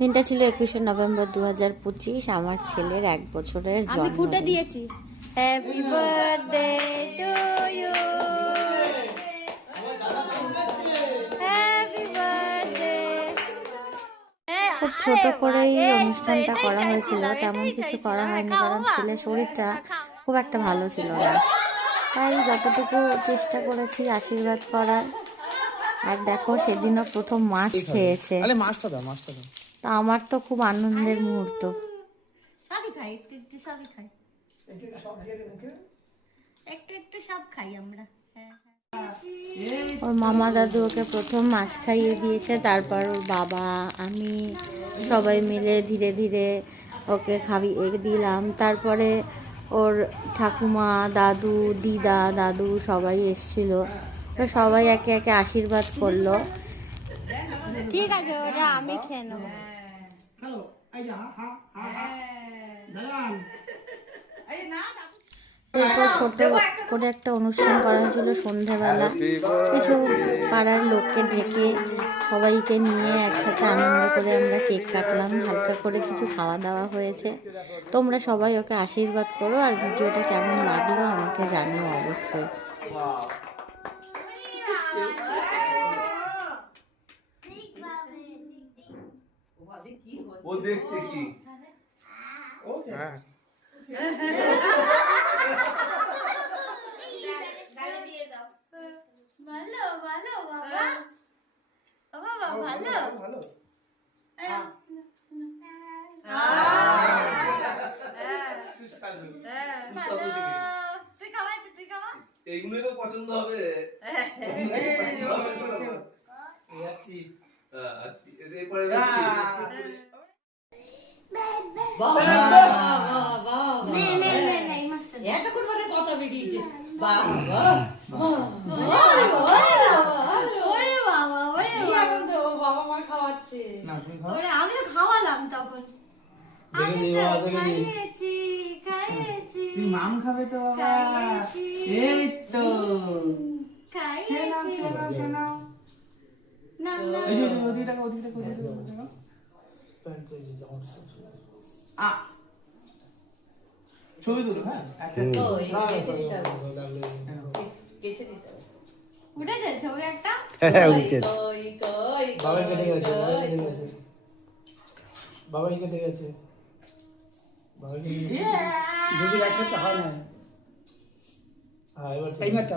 দিনটা ছিল 21শে নভেম্বর 2025। আমার ছেলের 1 বছরের জন্ম। আমি ফুটে দিয়েছি। Happy birthday to you, happy birthday. খুব ছোট করেই অনুষ্ঠানটা করা হয়েছিল, তেমন কিছু করা হয়নি কারণ ছেলের শরীরটা খুব একটা ভালো ছিল না। তাই যতটুকু চেষ্টা করেছি আশীর্বাদ করার। আর দেখো সেদিনও প্রথম মাছ খেয়েছে। তা আমার তো খুব আনন্দের মুহূর্ত। সবই খাই, একটু একটু সবই খাই, একটু একটু সব খাই আমরা। ওর মামা দাদু ওকে প্রথম মাছ খাইয়ে দিয়েছে, তারপর ওর বাবা, আমি সবাই মিলে ধীরে ধীরে ওকে খাইয়ে দিলাম। তারপরে ওর ঠাকুমা, দাদু, দিদা, দাদু সবাই এসেছিল। সবাই একে একে আশীর্বাদ করলো। ঠিক আছে, ওটা আমি খেয়ে নেবো। এরপর ছোট করে একটা অনুষ্ঠান করা হয়েছিল সন্ধেবেলা। কিছু পাড়ার লোককে ডেকে সবাইকে নিয়ে একসাথে আনন্দ করে আমরা কেক কাটলাম, হালকা করে কিছু খাওয়া দাওয়া হয়েছে। তোমরা সবাই ওকে আশীর্বাদ করো, আর ভিডিওটা কেমন লাগলো আমাকে জানিও অবশ্যই। ও দেখতে কি ভালো ভালো বাবা, বাবা ভালো। এইগুলোই তো পছন্দ হবে। কথা বেরিয়েছে। বাবা মা খাওয়াচ্ছে। আমি তো খাওয়ালাম তখন, আমি তো খাইয়েছি খাইয়েছি। তুমি মাম খাবে তো বাবা? এই তো খাইয়েছি। না না এই যে ওদিকে দেখো, ওদিকে দেখো, ওদিকে দেখো। আ ছবি তুলো। হ্যাঁ একটা উঠেছে ছবি একটা। বাবাই কেটে গেছে, বাবাই কেটে গেছে। যদি একটা হয় না। হ্যাঁ এবার এই মাত্র